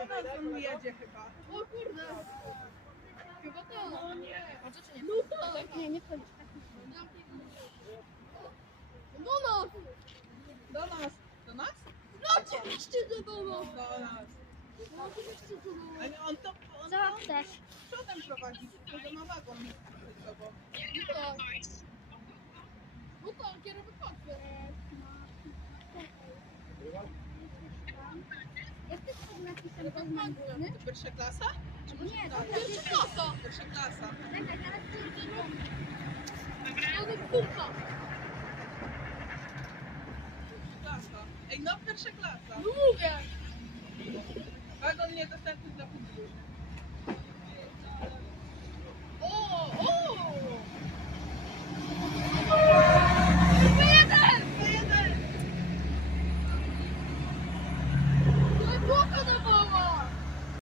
Ну что, не До нас. До нас? До нас. До нас. Ну, ты что там проводишь? Ты за мамаком. Ну, там, кирпич, подпирай. pierwsza klasa? nie? Tak, pierwsza klasa. Pierwsza klasa. Pierwsza klasa. Ej, no pierwsza klasa. mówię. No, Długie. nie niedostępny dla publiczności.